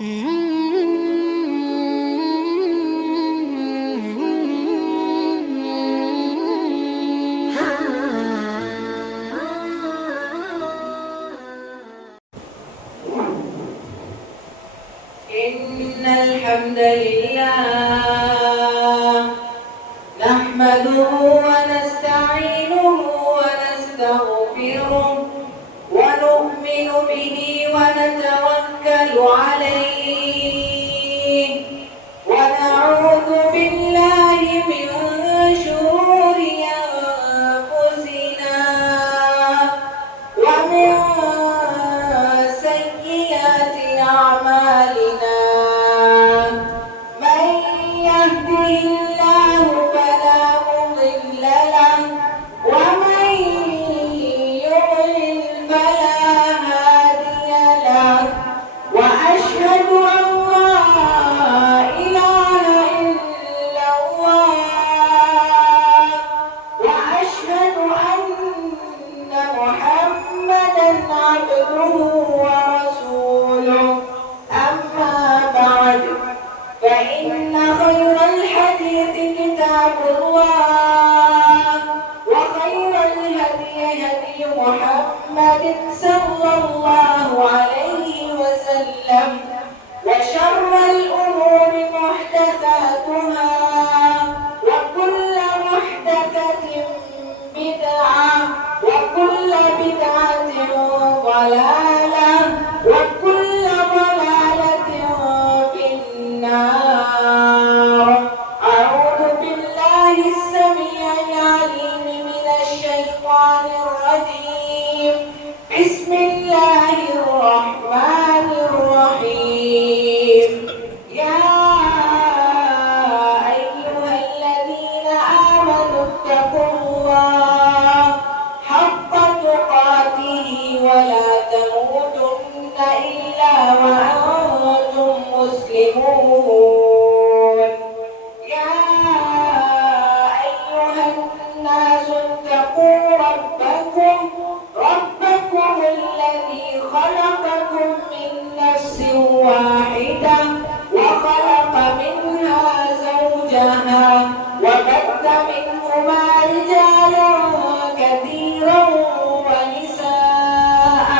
إن الحمد لله نحمده ونستعينه ونستغفره ونؤمن به ونتوكل عليه ونعوذ بالله من شرور أنفسنا ومن سيئات أعمالنا. من يهده الله فلا مضل له ومن يضلل فلا هادي له وأشهد أن لا إله إلا الله وأشهد أن محمدا عبده ورسوله. أما بعد فإن خير الحديث كتاب الله وخير الهدي هدي محمد صلى الله عليه وسلم وشر الأمور محدثاتها وكل محدثة بدعة وكل بدعة ضلالة وكل ضلالة في النار. أعوذ بالله السميع العليم من الشيطان الرجيم. بسم الله الرحمن الرحيم. يا أيها الذين آمنوا اتقوا الله حق تقاته ولا تموتن إلا وأنتم مسلمون. يا أيها الناس اتقوا ربكم الذي خلقكم من نفس واحدة وخلق منها زوجها وبث منهما رجالا كثيرا ونساء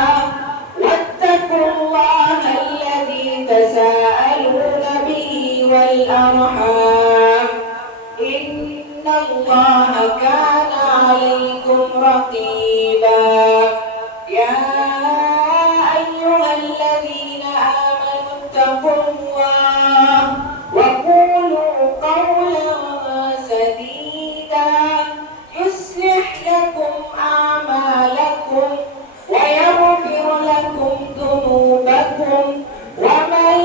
واتقوا الله الذي تساءلون به والأرحام إن الله كان عليكم رقيبا. يا أيها الذين آمنوا اتقوا الله وقولوا قولا سديدا يصلح لكم أعمالكم ويغفر لكم ذنوبكم ومن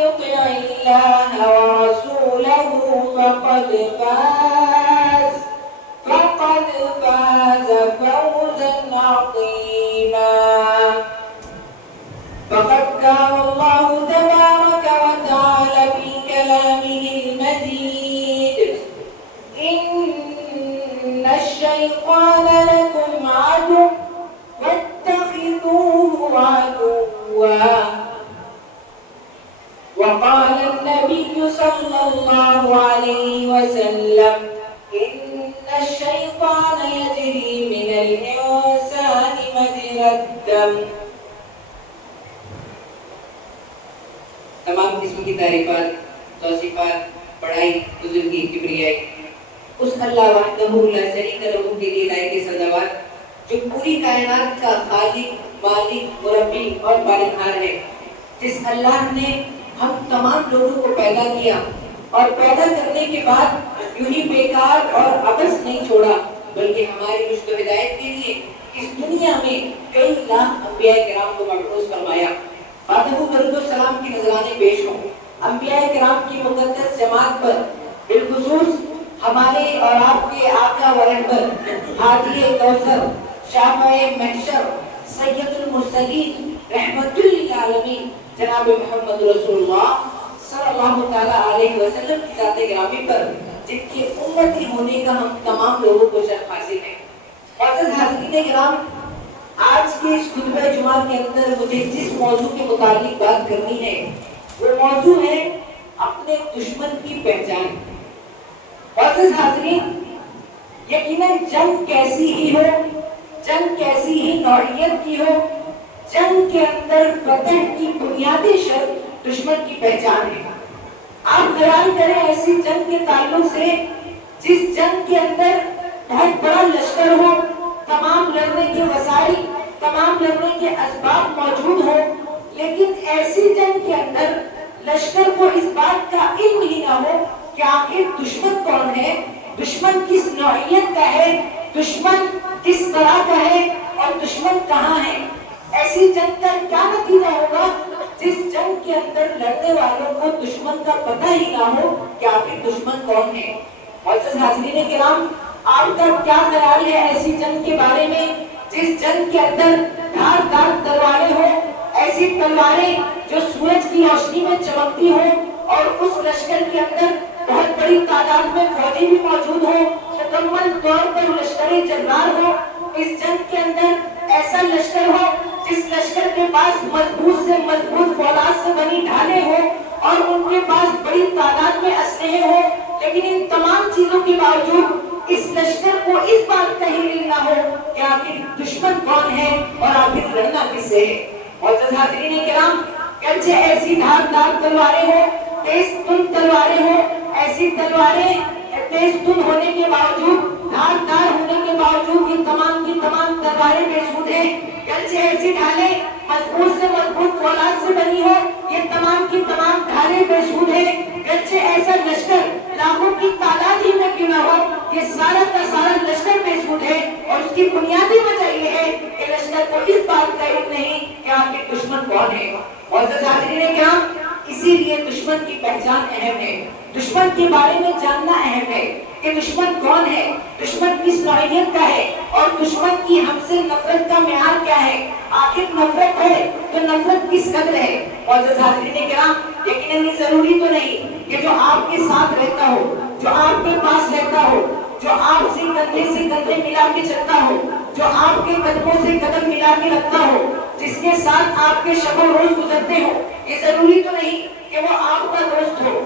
يطع الله ورسوله فقد فاز فوزا عظيما. فقد قال الله تبارك وتعالى في كلامه المجيد إن الشيطان لكم عدو فاتخذوه عدوا. وقال النبي صلى الله عليه وسلم إن الشيطان يجري من الإنسان مجرى الدم. تمام قسم کی تعریفات، توصیفات، بڑائی، بزرگی، کبریائی اس اللہ وحدہ لا شریک لہ کے لیے لائق صلوات جو پوری کائنات کا خالق، مالک، مربی اور پالنہار ہے. جس اللہ نے ہم تمام لوگوں کو پیدا کیا اور پیدا کرنے کے بعد یوں ہی بیکار اور عبث نہیں چھوڑا بلکہ ہماری رشد و ہدایت کے لیے اس دنیا میں کئی لاکھ انبیاء کرام کو مبعوث فرمایا. آدم و درود و سلام کی نذرانے پیش ہوں انبیاء کرام کی مقدس جماعت پر، بالخصوص ہمارے اور آپ کے آقا و رہبر ہادی کوثر شافع محشر سید المرسلین رحمت للعالمین جناب محمد رسول اللہ صلی اللہ تعالیٰ علیہ وسلم کی ذات گرامی پر جن کے امتی ہونے کا ہم تمام لوگوں کو شرف حاصل ہے. معزز حاضرین کرام، آج کے اس خطبہ جمعہ کے اندر مجھے جس موضوع کے متعلق بات کرنی ہے وہ موضوع ہے اپنے دشمن کی پہچان۔ معزز حاضرین، یقیناً جنگ کیسی ہی ہو، جنگ کیسی ہی نوعیت کی ہو، جنگ کے اندر فتح کی بنیادی شرط دشمن کی پہچان ہے۔ آپ خیال کریں ایسی جنگ کے تعلق سے جس جنگ کے اندر بہت بڑا لشکر ہو، تمام لڑنے کے وسائل، تمام لڑنے کے اسباب موجود ہو، لیکن ایسی جنگ کے اندر لشکر کو اس بات کا علم ہی نہ ہو کہ آخر دشمن کون ہے، دشمن کس نوعیت کا ہے، دشمن کس طرح کا ہے اور دشمن کہاں ہے۔ ایسی جنگ کا کیا نتیجہ ہوگا جس جنگ کے اندر لڑنے والوں کو دشمن کا پتہ ہی نہ ہو کہ آخر دشمن کون ہے۔ معزز حاضرین کرام، آپ کا کیا خیال ہے ایسی جنگ کے بارے میں جس جنگ کے اندر دھار دھار تلواریں ہو، ایسی تلواریں جو سورج کی روشنی میں چمکتی ہو اور اس لشکر کے اندر بہت بڑی تعداد میں فوجی بھی موجود ہو، مکمل طور پر لشکر جرار ہو۔ اس جنگ کے اندر ایسا لشکر ہو جس لشکر کے پاس مضبوط سے مضبوط فولاد سے بنی ڈھالیں ہو اور ان کے پاس بڑی تعداد میں اسلحے ہو، لیکن ان تمام چیزوں کے باوجود اس لشکر کو اس بات کا ہی علم نہ ہو کہ آخر دشمن کون ہے اور آخر لڑنا کس سے ہے۔ معزز حاضرین کرام، گرچہ ایسی دھار دھار تلواریں ہو، تیز تند تلواریں ہو، ایسی تلواریں تیز تند ہونے کے باوجود، دھار دھار ہونے کے باوجود یہ تمام کی تمام تلواریں بے سود ہیں۔ گرچہ ایسی ڈھالیں مضبوط سے مضبوط فولاد سے بنی ہو، یہ تمام کی تمام ڈھالیں بے سود ہیں۔ گرچہ ایسا لشکر لاکھوں کی تعداد ہی میں کیوں نہ ہو، یہ سارا کا سارا لشکر بے سود ہے، اور اس کی بنیادی وجہ یہ ہے کہ لشکر کو اس بات کا علم نہیں کہ آخر دشمن کون ہے۔ معزز حاضرین کرام، اسی لیے دشمن کی پہچان اہم ہے، دشمن کے بارے میں جاننا اہم ہے کہ دشمن کون ہے، دشمن کس نوعیت کا ہے، اور دشمن کی ہم سے نفرت کا معیار کیا ہے۔ آخر نفرت ہے تو نفرت کس قدر ہے۔ معزز حاضرین کرام، یقیناً یہ ضروری تو نہیں کہ جو آپ کے ساتھ رہتا ہو، جو آپ کے پاس رہتا ہو، جو آپ سے کندھے ملا کے چلتا ہو، جو آپ کے قدموں سے قدم ملا کے رکھتا ہو، جس کے ساتھ آپ کے شب و روز گزرتے ہو، یہ ضروری تو نہیں کہ وہ آپ کا دوست ہو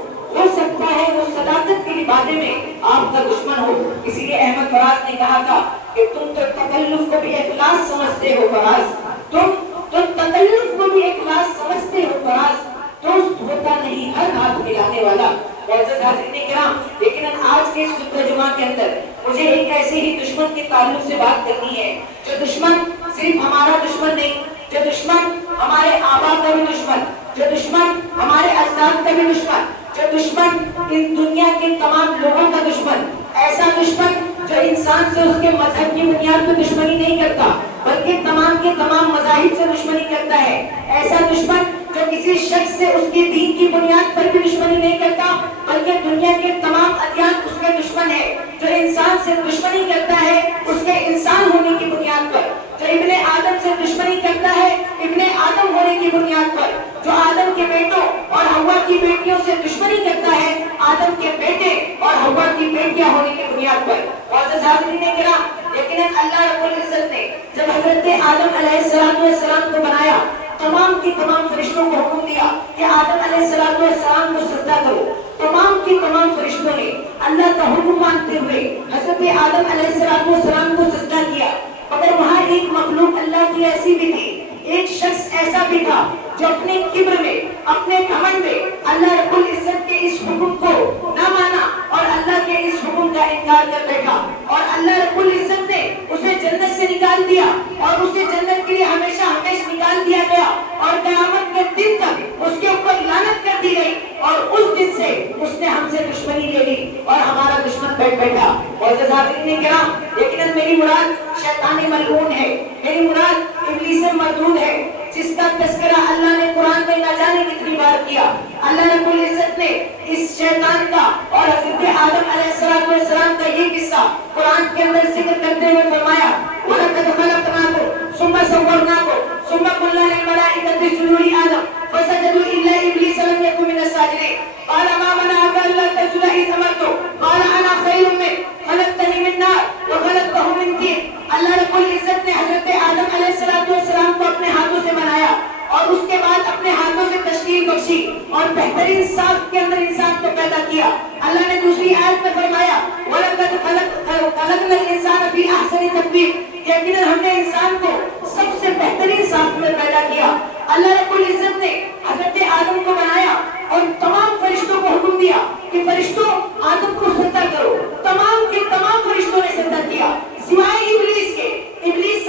سکتا ہے وہ صداقت کے لبادے میں آپ کا دشمن ہو۔ اسی لیے احمد فراز نے کہا تھا کہ تم تو تکلف کو بھی اخلاص سمجھتے ہو فراز، تم تکلف کو بھی اخلاص سمجھتے ہو فراز، دوست ہوتا نہیں ہر ہاتھ ملانے والا۔ معزز حاضرین کرام، لیکن آج کے اس خطبہ جمعہ کے اندر مجھے ایک ایسے ہی دشمن کے تعلق سے بات کرنی ہے جو دشمن صرف ہمارا دشمن نہیں، جو دشمن ہمارے آبا کا بھی دشمن، جو دشمن ہمارے اجداد کا بھی دشمن، جو دشمن اس دنیا کے تمام لوگوں کا دشمن، ایسا دشمن جو انسان سے اس کے مذہب کی بنیاد پر دشمنی نہیں کرتا بلکہ تمام کے تمام مذاہب سے دشمنی کرتا ہے، ایسا دشمن جو کسی شخص سے اس کے دین کی بنیاد پر بھی دشمنی نہیں کرتا بلکہ دنیا کے تمام ادیان اس کے دشمن ہے، جو انسان سے دشمنی کرتا ہے اس کے انسان ہونے کی بنیاد پر، جو ابن آدم سے دشمنی کرتا ہے ابن آدم ہونے کی بنیاد پر، جو آدم کے بیٹوں اور حوا کی بیٹیوں سے دشمنی کرتا ہے آدم کے بیٹے اور حوا کی بیٹیاں ہونے کی بنیاد پر۔ معزز حاضرین کرام، لیکن اللہ رب العزت نے جب حضرت آدم علیہ السلام کو بنایا، تمام کی تمام فرشتوں کو حکم دیا کہ آدم علیہ السلام کو سجدہ کرو۔ تمام کی تمام فرشتوں نے اللہ کا حکم مانتے ہوئے حضرت آدم علیہ السلام کو سجدہ کیا، مگر وہاں ایک مخلوق اللہ کی ایسی بھی تھی، ایک شخص ایسا بھی تھا جو اپنے کبر میں، اپنے گھمنڈ میں اللہ رب العزت کے اس حکم کو نہ مانا اور اللہ کے اس حکم کا انکار کر بیٹھا، اور اللہ رب العزت نے اسے جنت سے نکال دیا اور اسے جنت کے لیے ہمیشہ نکال دیا گیا، اور قیامت کے دن تک اس کے اوپر لعنت کر دی گئی، اور اس دن سے اس نے ہم سے دشمنی لے لی اور ہمارا دشمن بیٹھ بیٹھا۔ معزز حاضرین کرام، لیکن میری مراد شیطان ملعون ہے، میری مراد ابلیس مردود ہے، جس کا تذکرہ اللہ نے قرآن میں نہ جانے کتنی بار کیا۔ اللہ رب العزت نے اس شیطان کا اور حضرت آدم علیہ السلام کا یہ قصہ قرآن کے اندر ذکر کرتے ہوئے فرمایا، وَلَقَدْ خَلَقْنَاكُمْ ثُمَّ صَوَّرْنَاكُمْ ثُمَّ قُلْنَا لِلْمَلَائِكَةِ اسْجُدُوا لِآدَمَ فَسَجَدُوا إِلَّا إِبْلِيسَ لَمْ يَكُن مِنَ السَّاجِدِينَ قَالَ مَا مَنَعَكَ أَلَّا تَسْجُدَ إِذْ أَمَرْتُكَ قَالَ أَنَا خَيْرٌ مِنْهُ خَلَقْتَنِي مِنْ نَارٍ وَخَلَقْتَهُ مِنْ طِينٍ۔ اللہ رب العزت نے حضرت آدم علیہ السلام کو اپنے ہاتھوں سے بنایا اور اس کے بعد اپنے ہاتھوں سے تشکیل بخشی، اور بہترین صاف کے اندر انسان کو پیدا کیا. اللہ نے دوسری آیت میں فرمایا وَلَقَدْ خَلَقْنَا الْإِنسَانَ فِي أَحْسَنِ تَقْوِيمٍ, یقیناً ہم نے انسان کو سب سے بہترین صاف میں پیدا کیا. اللہ رب العزت نے حضرت آدم کو بنایا اور تمام فرشتوں کو حکم دیا کہ فرشتوں آدم کو سجدہ کرو. تمام کے تمام فرشتوں نے سجدہ کیا سوائے ابلیس کے. ابلیس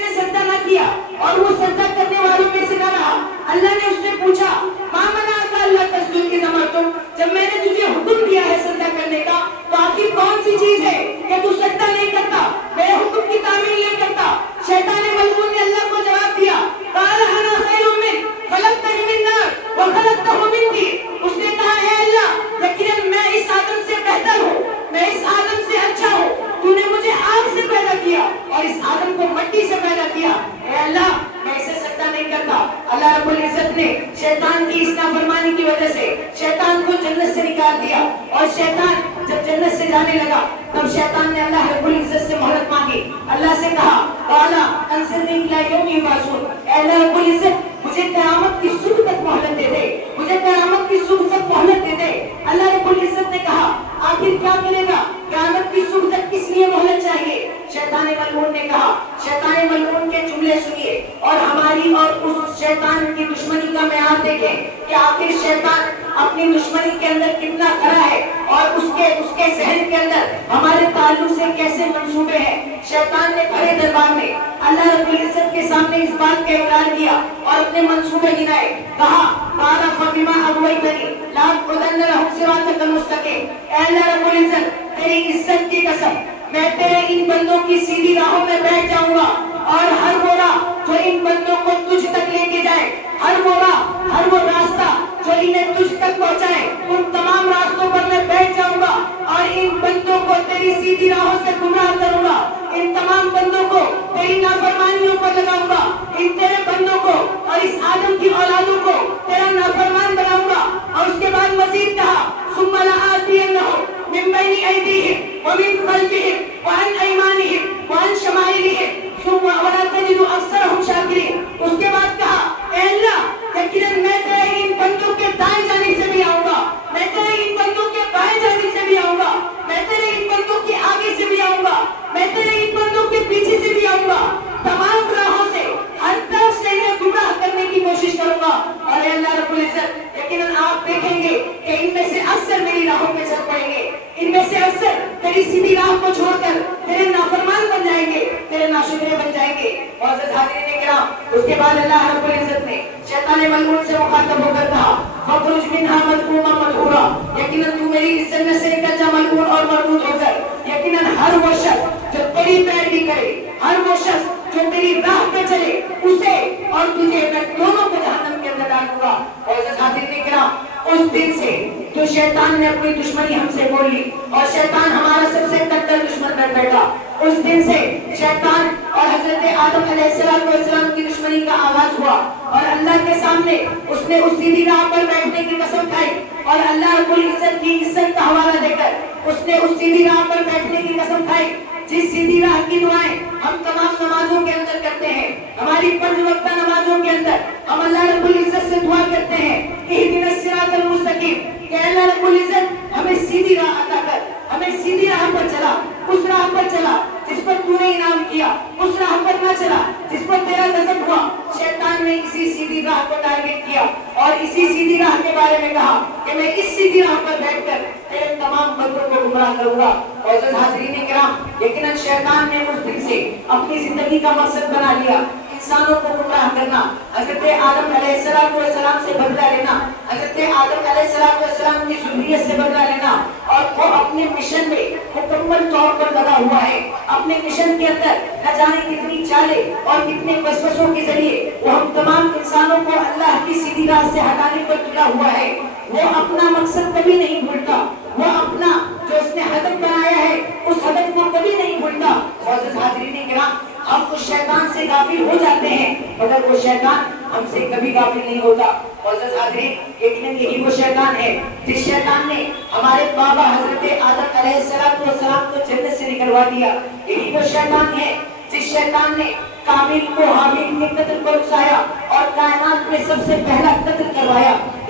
نے سجدہ نہ کیا اور وہ سجدہ کرنے والوں میں سے نہ رہا. اللہ نے اس سے پوچھا مَا مَنَعَكَ أَلَّا تَسْجُدَ إِذْ أَمَرْتُكَ, جب میں نے تجھے حکم دیا ہے سجدہ کرنے کا تو آخر کون سی چیز ہے کہ تو سجدہ نہیں کرتا, میرے حکم کی تعمیل نہیں کرتا. شیطان ملعون نے اللہ کو جواب دیا قَالَ أَنَا خَيْرٌ مِنْهُ خَلَقْتَنِي مِنْ نَارٍ وَخَلَقْتَهُ مِنْ طِينٍ, اس نے کہا اے اللہ یقیناً میں اس آدم سے بہتر ہوں, میں اس آدم سے اچھا ہوں, تو نے مجھے آگ سے پیدا کیا اور اس آدم کو مٹی سے پیدا کیا. اے اللہ میں اسے سجدہ نہیں کرتا. اللہ رب العزت نے شیطان کی اس نافرمانی کی وجہ سے شیطان کو جنت سے نکال دیا, اور شیطان جب جنت سے جانے لگا تب شیطان نے اللہ رب العزت سے مہلت مانگی. اللہ سے کہا قَالَ أَنظِرْنِی إِلَىٰ يَوْمِ يُبْعَثُونَ, اے اللہ رب العزت مجھے قیامت کی صبح تک مہلت دے دے, مجھے قیامت کی صبح تک مہلت دے دے. اللہ رب العزت نے کہا آخر کیا کرے گا, قیامت کی صبح تک کس لیے مہلت چاہیے؟ شیطان ملعون نے کہا. شیطان ملعون کے جملے سنیے اور ہماری اور اس شیطان کی دشمنی کا معیار دیکھیں کہ آخر شیطان اپنی دشمنی کے اندر کتنا کھڑا ہے اور اس کے ذہن کے اندر ہمارے تعلق سے کیسے منصوبے ہیں. شیطان نے کھڑے دربار میں اللہ رب العزت کے سامنے اس بات کا اقرار کیا اور اپنے منصوبے گنائے. کہا قَالَ فَبِمَا أَغْوَيْتَنِي لَأَقْعُدَنَّ لَهُمْ صِرَاطَكَ الْمُسْتَقِيمَ, اے اللہ رب العزت تیری عزت کی قسم میں تیرے ان بندوں کی سیدھی راہوں میں بیٹھ جاؤں گا, اور ہر وہ راہ جو ان بندوں کو تجھ تک لے کے جائے, ہر وہ راہ, ہر وہ راستہ جو انہیں تجھ تک پہنچائے, ان تمام راستوں پر میں بیٹھ جاؤں گا اور ان بندوں کو تیری سیدھی راہوں سے گمراہ کروں گا. ان تمام بندوں کو تیری نافرمانیوں پر لگاؤں گا, ان تیرے بندوں کو اور اس آدم کی اولادوں کو تیرا نافرمان بناؤں گا. اور اس کے بعد مزید کہا ثُمَّ لَآتِيَنَّهُم مِّن بَيْنِ أَيْدِيهِمْ وَمِن خَلْفِهِمْ وَعَنْ أَيْمَانِهِمْ وَعَنْ شَمَائِلِهِمْ ثُمَّ وَلَا تَجِدُ أَكْثَرَهُمْ شَاكِرِينَ. اس کے بعد کہا اے اللہ یقیناً میں تیرے ان بندوں کے دائیں جانب سے بھی آؤں گا, میں تیرے ان بندوں کے بائیں جانب سے بھی آؤں گا, میں تیرے ان بندوں کے آگے سے بھی آؤں گا, میں تیرے ان بندوں کے پیچھے سے بھی آؤں گا. تمام راہوں سے ہر طرف سے انہیں گمراہ کرنے کی کوشش کروں گا. اور اے اللہ رب العزت یقیناً آپ دیکھیں گے کہ ان میں سے اکثر میری راہوں پہ چل پڑیں گے, ان میں سے اکثر تیری سیدھی راہ کو چھوڑ کر تیرے نافرمان بن جائیں گے, تیرے ناشکرے بن جائیں گے. معزز حاضرین کرام, اس کے بعد اللہ رب العزت نے شیطان ملعون سے مخاطب ہو کر کہا فَاخْرُجْ مِنْهَا مَذْمُومًا مَدْحُورًا, یقیناً تو میری اس جنت سے نکل جا ملعون اور مردود ہو کر. یقیناً ہر وہ شخص جو تیری پیروی کرے, ہر وہ شخص جو تیری راہ پہ چلے, اسے اور تجھے میں دونوں کو جہنم کے اندر ڈالوں گا. معزز حاضرین کرام, اس دن سے جو شیطان نے اپنی دشمنی ہم سے بول لی اور شیطان ہمارا سب سے کٹر دشمن بن بیٹھا, اس دن سے شیطان اور حضرت آدم علیہ السلام کی دشمنی کا آغاز ہوا. اور اللہ کے سامنے اس نے اس سیدھی راہ پر بیٹھنے کی قسم کھائی, اور اللہ رب العزت کی عزت کا حوالہ دے کر اس نے اس سیدھی راہ پر بیٹھنے کی قسم کھائی جس سیدھی راہ کی دعائیں ہم تمام نمازوں کے اندر کرتے ہیں. ہماری 5 وقتہ نمازوں کے اندر ہم اللہ رب العزت سے دعا کرتے ہیں اہدنا الصراط المستقیم, کہ اللہ رب العزت ہمیں سیدھی راہ عطا کر, ہمیں سیدھی راہ پر چلا, اس راہ پر چلا جس پر تو نے انعام کیا, اس راہ پر نہ چلا جس پر تیرا غضب ہوا. شیطان نے اسی سیدھی راہ کو ٹارگٹ کیا اور اسی سیدھی راہ کے بارے میں کہا کہ میں اس سیدھی راہ پر بیٹھ کر تیرے تمام بندوں کو گمراہ کروں گا. معزز حاضرین کرام, یقیناً شیطان نے اس دن سے اپنی زندگی کا مقصد بنا لیا انسانوں کو گمراہ کرنا, حضرت آدم علیہ السلام سے بدلہ لینا, حضرت آدم علیہ السلام کی ذریت سے بدلہ لینا. اور وہ اپنے مشن میں مکمل طور پر لگا ہوا ہے. اپنے مشن کے اندر نہ جانے کتنی چالیں اور کتنے وسوسوں کے ذریعے وہ ہم تمام انسانوں کو اللہ کی سیدھی راہ سے ہٹانے پر تلا ہوا ہے. وہ اپنا مقصد کبھی نہیں بھولتا, وہ اپنا جو اس نے ہدف بنایا ہے اس ہدف کو کبھی نہیں بھولتا. معزز حاضرین کرام, ہم اس شیطان سے غافل ہو جاتے ہیں مگر وہ شیطان ہم سے کبھی غافل نہیں ہوتا. معزز حاضرین, یقیناً یہی وہ شیطان ہے جس شیطان نے ہمارے بابا حضرت آدم علیہ السلام کو جنت سے نکلوا دیا. یہی وہ شیطان ہے جس شیطان نے کابیل کو حابیل کے قتل پر اکسایا اور کائنات میں سب سے پہلا قتل کروایا.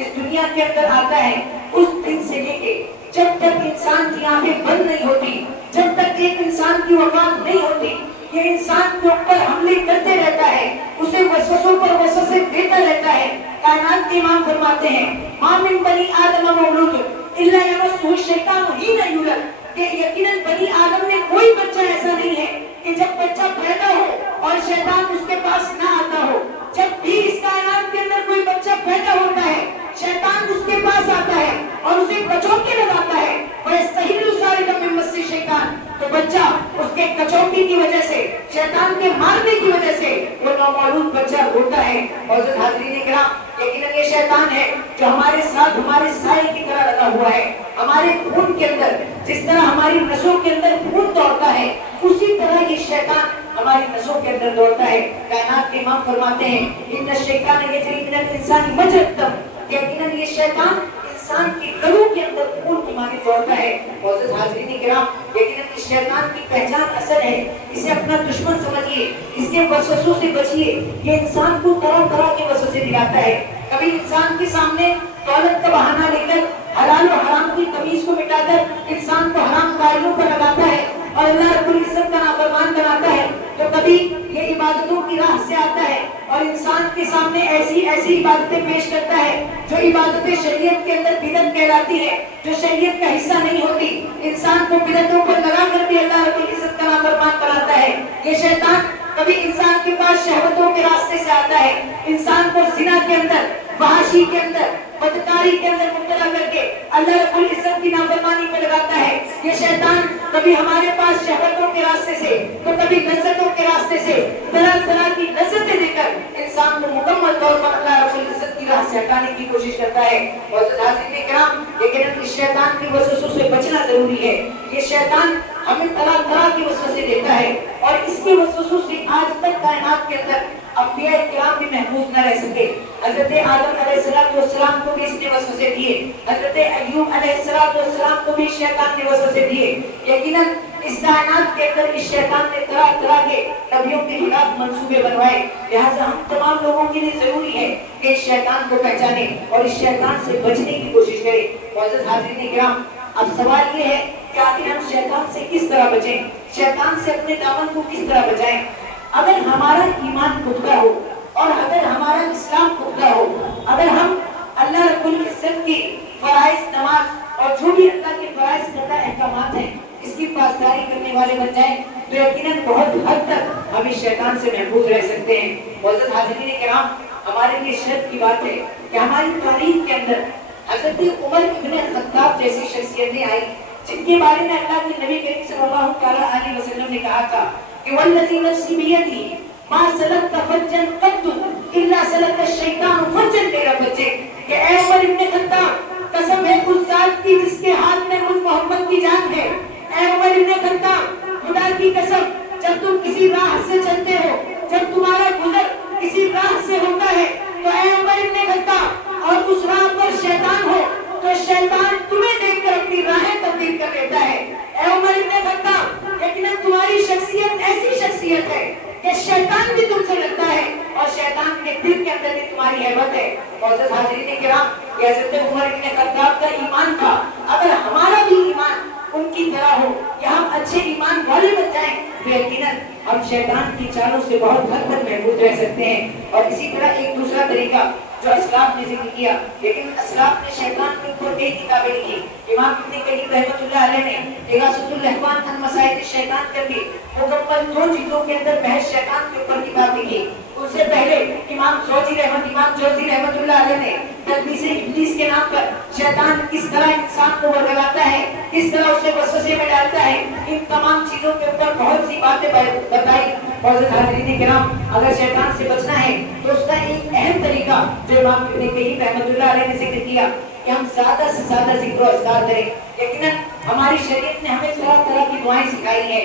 اس دنیا کے اندر آتا ہے اس دن سے لے کے جب تک انسان کی آنکھیں بند نہیں ہوتی، جب تک ایک انسان کی وفات نہیں ہوتی، یہ انسان کے اوپر حملے کرتے رہتا ہے، اسے وسوسوں پر وسوسے دیتا رہتا ہے۔ کائنات کے امام فرماتے ہیں ما من بنی آدم مولود الا یمسہ الشیطان حین یولد، کہ یقیناً بنی آدم میں کوئی بچہ ایسا نہیں ہے کہ جب بچہ پیدا ہو اور شیطان اس کے پاس نہ آتا ہو۔ جب بھی اس کائنات کے اندر کوئی بچہ پیدا ہوتا ہے شیطان اس کے پاس آتا ہے اور اسے کچوٹی لگاتا ہے، وَيَسْتَحِلُّ صَالِحًا مِّن مَسِّ الشَّيْطَانِ، تو بچہ اس کے کچوٹی کی وجہ سے، شیطان کے مارنے کی وجہ سے وہ نومولود بچہ روتا ہے۔ حضرت حاضرین کرام، یقیناً یہ شیطان ہے جو ہمارے ساتھ ہمارے سائے کی طرح لگا ہوا ہے، ہمارے خون کے اندر جس طرح ہماری نسوں کے اندر خون دوڑتا ہے اسی طرح یہ شیطان ہماری نسوں کے اندر دوڑتا ہے۔ کائنات کے امام فرماتے ہیں ان الشیطان یجری من الانسان مجرى الدم، یقیناً یہ شیطان انسان کی گلوں کے اندر خون کی مانند دوڑتا ہے۔ معزز حاضرین کرام، یقیناً اس شیطان کی پہچان اصل ہے، اسے اپنا دشمن سمجھیے، اس کے وسوسوں سے بچیے۔ یہ انسان کو طرح طرح کے وسوسے دلاتا ہے، کبھی انسان کے سامنے دولت کا بہانہ لے کر حلال و حرام کی تمیز کو مٹا کر انسان کو حرام کاریوں پر لگاتا ہے اور اللہ رب العزت کا نافرمان بناتا ہے، تو کبھی یہ عبادتوں کی راہ سے آتا ہے اور انسان کے سامنے ایسی ایسی عبادتیں پیش کرتا ہے جو عبادتیں شریعت کے اندر بدعت کہلاتی ہے، جو شریعت کا حصہ نہیں ہوتی، انسان کو بدعتوں پر لگا کر بھی اللہ رب العزت کا نافرمان بناتا ہے۔ یہ شیطان کبھی انسان کے پاس شہوتوں کے راستے سے آتا ہے، انسان کو زنا کے اندر، فحاشی کے اندر، بدکاری کے اندر مبتلا کر کے اللہ رب العزت کی نافرمانی پہ لگاتا ہے۔ یہ شیطان کبھی ہمارے پاس شہوتوں کے راستے سے تو کبھی لذتوں کے راستے سے طرح طرح کی لذتیں دے کر انسان کو مکمل طور پر اللہ رب العزت کی راہ سے ہٹانے کی کوشش کرتا ہے۔ معزز حاضرین کرام، لیکن اس شیطان کے وسوسوں سے بچنا ضروری ہے۔ یہ شیطان ہمیں طرح طرح کی وسوسے دیتا ہے اور اس کے وسوسوں سے آج تک کائنات کے اندر انبیاء کرام بھی محفوظ نہ رہ سکے۔ حضرت آدم علیہ السلام کو بھی اس نے وسوسے دیے، حضرت ایوب علیہ السلام کو بھی شیطان نے وسوسے دیے۔ یقیناً اس کائنات کے اندر اس شیطان نے طرح طرح کے نبیوں کے خلاف منصوبے بنوائے، لہٰذا ہم تمام لوگوں کے لیے ضروری ہے کہ اس شیطان کو پہچانے اور اس شیطان سے بچنے کی کوشش کریں۔ معزز حاضرین کرام، اب سوال یہ ہے کہ آخر ہم شیطان سے کس طرح بچیں، شیطان سے اپنے دامن کو کس طرح بچائیں؟ اگر ہمارا ایمان پختہ ہو اور اگر ہمارا اسلام پختہ ہو، اگر ہم اللہ رب العزت کی فرائض نماز اور جو بھی اللہ کے فرائض کردہ احکامات ہیں اس کی پاسداری کرنے والے بن جائیں تو یقیناً بہت حد تک ہم اس شیطان سے محفوظ رہ سکتے ہیں۔ معزز حاضرین کرام، ہمارے لیے شرط کی بات ہے کہ ہماری تاریخ کے اندر حضرت عمر ابن خطاب جیسی شخصیتیں آئی جن کے بارے میں اللہ کے نبی کریم صلی اللہ علیہ وسلم نے کہا تھا کہ والذی نفسی بیدی ما سلکت فجا قط الا سلک الشیطان فجا غیر فج، کہ اے عمر ابن خطاب، قسم ہے اس ذات کی جس کے ہاتھ میں مجھ محمد کی جان ہے، اے عمر ابن خطاب، خدا کی قسم، جب تم کسی راہ سے چلتے ہو، جب تمہارا گزر کسی راہ سے ہوتا ہے تو اے عمر ابن خطاب اور اس راہ پر شیطان ہو تو شیطان تمہیں دیکھ کر اپنی راہیں تبدیل کر لیتا ہے۔ اے عمر ابن خطاب، یقیناً تمہاری شخصیت ایسی شخصیت ہے کہ شیطان بھی تم سے لگتا ہے اور شیطان کے دل کے اندر بھی تمہاری ہیبت ہے۔ معزز حاضرین کرام، یہ حضرت عمر ابن خطاب کا ایمان تھا، اگر ہمارا بھی ایمان ان کی طرح ہو کہ ہم اچھے ایمان والے بن جائیں تو یقیناً ہم شیطان کی چالوں سے بہت حد تک محفوظ رہ سکتے ہیں۔ اور اسی طرح ایک دوسرا طریقہ جو اسلاف نے ذکر کیا، لیکن اسلاف نے شیطان کے اوپر کئی کتابیں لکھی۔ امام ابن قیم رحمۃ اللہ علیہ نے اغاثۃ اللہفان عن مصائد الشیطان کر کے مکمل 2 جلدوں کے اندر محض شیطان کے اوپر کتاب لکھی۔ اس سے پہلے امام جوزی رحمۃ اللہ علیہ نے تلبیس ابلیس کے نام پر شیطان کس طرح انسان کو ورگلاتا ہے، کس طرح اسے وسوسے میں ڈالتا ہے، ان تمام چیزوں کے اوپر بہت سی باتیں بتائی۔ معزز حاضرین کرام، اگر شیطان سے بچنا ہے تو اس کا ایک اہم طریقہ جو امام ابن قیم رحمۃ اللہ علیہ نے ذکر کیا کہ ہم زیادہ سے زیادہ ذکر و اذکار کریں۔ یقیناً ہماری شریعت نے ہمیں طرح طرح کی دعائیں سکھائی ہیں،